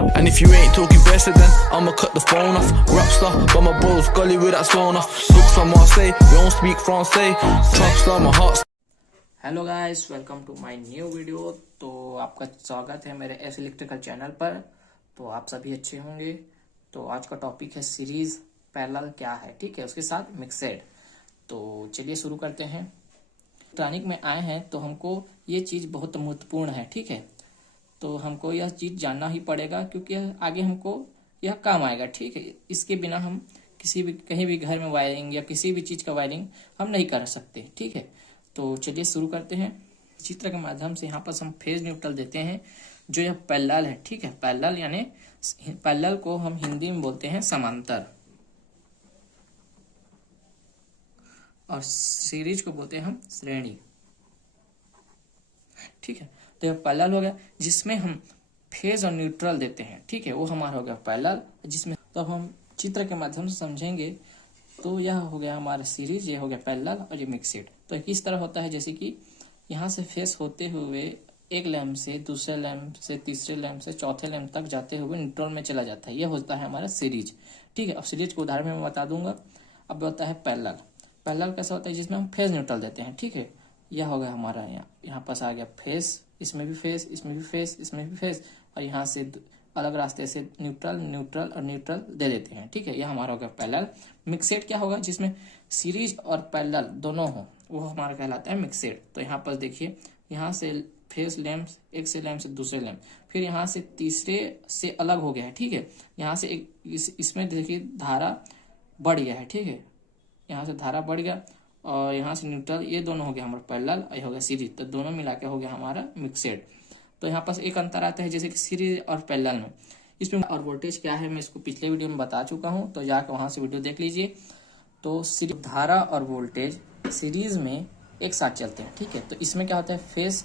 And if you ain't talking better, then I'ma cut the phone off. Rapstar, got my bros gully with that stone off. Looks from Marseille, we don't speak Francais. Trapstar, my heart's. Hello guys, welcome to my new video. तो आपका स्वागत है मेरे S electrical channel पर। तो आप सभी अच्छे होंगे। तो आज का टॉपिक है सीरीज पैरेलल क्या है, ठीक है, उसके साथ मिक्सेड। तो चलिए शुरू करते हैं। इलेक्ट्रॉनिक में आए हैं तो हमको ये चीज़ बहुत महत्वपूर्ण है, ठीक है। तो हमको यह चीज़ जानना ही पड़ेगा क्योंकि आगे हमको यह काम आएगा, ठीक है। इसके बिना हम किसी भी कहीं भी घर में वायरिंग या किसी भी चीज़ का वायरिंग हम नहीं कर सकते, ठीक है। तो चलिए शुरू करते हैं। चित्र के माध्यम से यहाँ पर हम फेज न्यूट्रल देते हैं जो यह पैरेलल है, ठीक है। पैरेलल यानी पैरेलल को हम हिंदी में बोलते हैं समांतर, और सीरीज को बोलते हैं हम श्रेणी, ठीक है। तो यह पैरेलल हो गया जिसमें हम फेज और न्यूट्रल देते हैं, ठीक है, वो हमारा हो गया पैरेलल। जिसमें तो हम चित्र के माध्यम से समझेंगे। तो यह हो गया हमारा सीरीज, ये हो गया पैरेलल और ये मिक्सेड। तो किस तरह होता है, जैसे कि यहाँ से फेस होते हुए एक लैंप से दूसरे लैंप से तीसरे लैंप से चौथे लैंप तक जाते हुए न्यूट्रल में चला जाता है, यह होता है हमारा सीरीज, ठीक है। अब सीरीज को उदाहरण में मैं बता दूंगा। अब होता है पैरेलल। पैरेलल कैसा होता है, जिसमें हम फेज न्यूट्रल देते हैं, ठीक है। यह हो गया हमारा यहाँ पास आ गया फेस, इसमें भी फेस, इसमें भी फेस, इसमें भी फेस, और यहाँ से अलग रास्ते से न्यूट्रल न्यूट्रल और न्यूट्रल दे देते हैं, ठीक है। यह हमारा हो गया पैरेलल। मिक्सेड क्या होगा, जिसमें सीरीज और पैरेलल दोनों हो, वो हमारा कहलाता है मिक्सेड। तो यहाँ पर देखिए, यहाँ से फेस लैंप, एक से लैंप से दूसरे लैंप, फिर यहाँ से तीसरे से अलग हो गया है, ठीक है। यहाँ से एक इसमें देखिए धारा बढ़ गया है, ठीक है। यहाँ से धारा बढ़ गया और यहाँ से न्यूट्रल, ये दोनों हो गया हमारा पैरेलल और ये हो गया सीरीज। तो दोनों मिला के हो गया हमारा मिक्सेड। तो यहाँ पास एक अंतर आता है, जैसे कि सीरीज और पैरेलल में, इसमें और वोल्टेज क्या है मैं इसको पिछले वीडियो में बता चुका हूँ, तो जाकर वहां से वीडियो देख लीजिए। तो धारा और वोल्टेज सीरीज में एक साथ चलते हैं, ठीक है। तो इसमें क्या होता है, फेस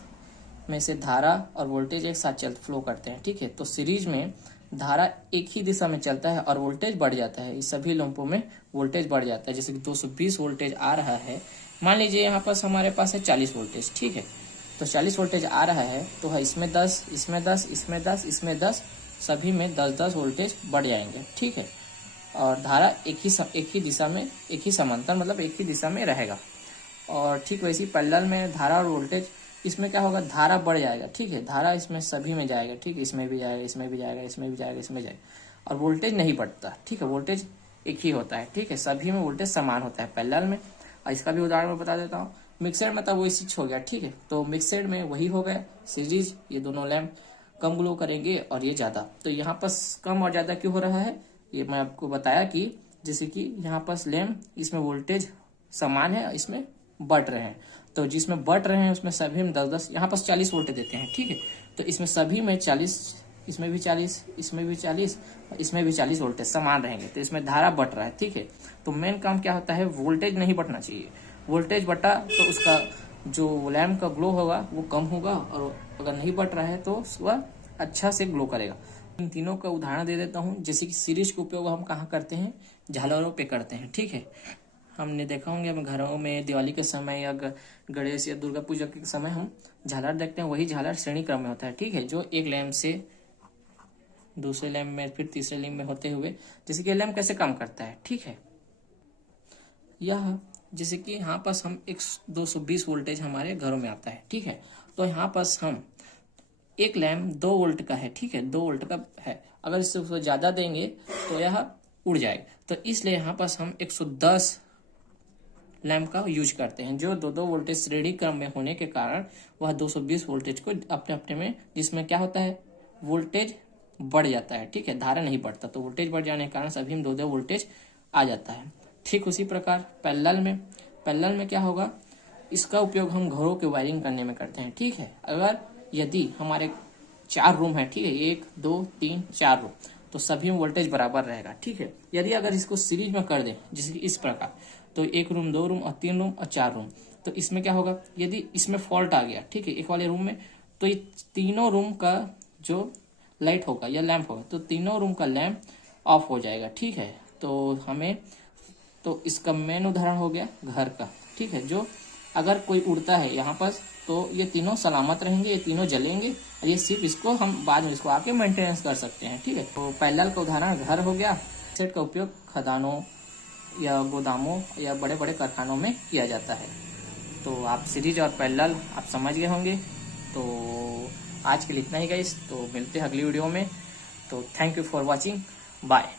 में से धारा और वोल्टेज एक साथ फ्लो करते हैं, ठीक है। तो सीरीज में धारा एक ही दिशा में चलता है और वोल्टेज बढ़ जाता है। इस सभी लंपों में वोल्टेज बढ़ जाता है। जैसे कि 220 वोल्टेज आ रहा है, मान लीजिए यहाँ पास हमारे पास है 40 वोल्टेज, ठीक है। तो 40 वोल्टेज आ रहा है तो है इसमें 10, इसमें 10, इसमें 10, इसमें 10, सभी में 10-10 वोल्टेज बढ़ जाएंगे, ठीक है। और धारा एक ही दिशा में, एक ही समांतर मतलब एक ही दिशा में रहेगा। और ठीक वैसी पैरेलल में धारा और वोल्टेज, इसमें क्या होगा, धारा बढ़ जाएगा, ठीक है। धारा इसमें सभी में जाएगा, ठीक है, इसमें भी जाएगा, इसमें भी जाएगा, इसमें भी जाएगा, इसमें जाएगा। और वोल्टेज नहीं बढ़ता, ठीक है, वोल्टेज एक ही होता है, ठीक है। सभी में वोल्टेज समान होता है पैरेलल में। और इसका भी उदाहरण मैं बता देता हूँ। मिक्सर में तब वही स्विच हो गया, ठीक है। तो मिक्सर में वही हो गया सीरीज, ये दोनों लैंप कम ग्लो करेंगे और ये ज्यादा। तो यहाँ पर कम और ज्यादा क्यों हो रहा है, ये मैं आपको बताया कि जैसे कि यहाँ पर लैंप, इसमें वोल्टेज समान है, इसमें बढ़ रहे हैं। तो जिसमें बढ़ रहे हैं उसमें सभी में 10-10, यहाँ पर 40 वोल्टेज देते हैं, ठीक है। तो इसमें सभी में 40, इसमें भी 40, इसमें भी 40, इसमें भी 40 वोल्टेज समान रहेंगे। तो इसमें धारा बढ़ रहा है, ठीक है। तो मेन काम क्या होता है, वोल्टेज नहीं बढ़ना चाहिए। वोल्टेज बढ़ा तो उसका जो लैंप का ग्लो होगा वो कम होगा, और अगर नहीं बढ़ रहा है तो वह अच्छा से ग्लो करेगा। इन तीनों का उदाहरण दे देता हूँ। जैसे कि सीरीज का उपयोग हम कहाँ करते हैं, झालरों पे करते हैं, ठीक है। हमने देखा होंगे हम घरों में दिवाली के समय या गणेश या दुर्गा पूजा के समय हम झालर देखते हैं। वही झालर श्रेणी क्रम में होता है, ठीक है, जो एक लैंप से दूसरे लैंप में फिर तीसरे लैंप में होते हुए, जैसे कि लैंप कैसे काम करता है, ठीक है। यह जैसे कि यहाँ पास हम 220 वोल्टेज हमारे घरों में आता है, ठीक है। तो यहाँ पास हम एक लैंप 2 वोल्ट का है, ठीक है, 2 वोल्ट का है। अगर इससे ज्यादा देंगे तो यह उड़ जाएगा। तो इसलिए यहाँ पास हम 110 लैंप का यूज करते हैं, जो 2-2 वोल्टेज श्रेणी क्रम में होने के कारण वह 220 वोल्टेज को अपने अपने में, जिसमें क्या होता है, वोल्टेज बढ़ जाता है, ठीक है, धारा नहीं बढ़ता। तो वोल्टेज बढ़ जाने के कारण सभी में 2-2 वोल्टेज आ जाता है। ठीक उसी प्रकार पैरेलल में क्या होगा, इसका उपयोग हम घरों के वायरिंग करने में करते हैं, ठीक है। अगर यदि हमारे 4 रूम है, ठीक है, 1 2 3 4 रूम, तो सभी में वोल्टेज बराबर रहेगा, ठीक है। यदि अगर इसको सीरीज में कर दें, जैसे कि इस प्रकार, तो 1 रूम 2 रूम और 3 रूम और 4 रूम, तो इसमें क्या होगा, यदि इसमें फॉल्ट आ गया, ठीक है, एक वाले रूम में, तो ये तीनों रूम का जो लाइट होगा या लैंप होगा, तो तीनों रूम का लैंप ऑफ हो जाएगा, ठीक है। तो इसका मेन उदाहरण हो गया घर का, ठीक है। जो अगर कोई उड़ता है, यहाँ पर तो ये तीनों सलामत रहेंगे, ये तीनों जलेंगे, और ये सिर्फ इसको हम बाद में इसको आके मेंटेनेंस कर सकते हैं। ठीक है, तो पैरेलल का उदाहरण घर हो गया। सेट का उपयोग खदानों या गोदामों या बड़े बड़े कारखानों में किया जाता है। तो आप सीरीज और पैरेलल आप समझ गए होंगे। तो आज के लिए इतना ही गाइस, तो मिलते हैं अगली वीडियो में। तो thank you for watching, bye.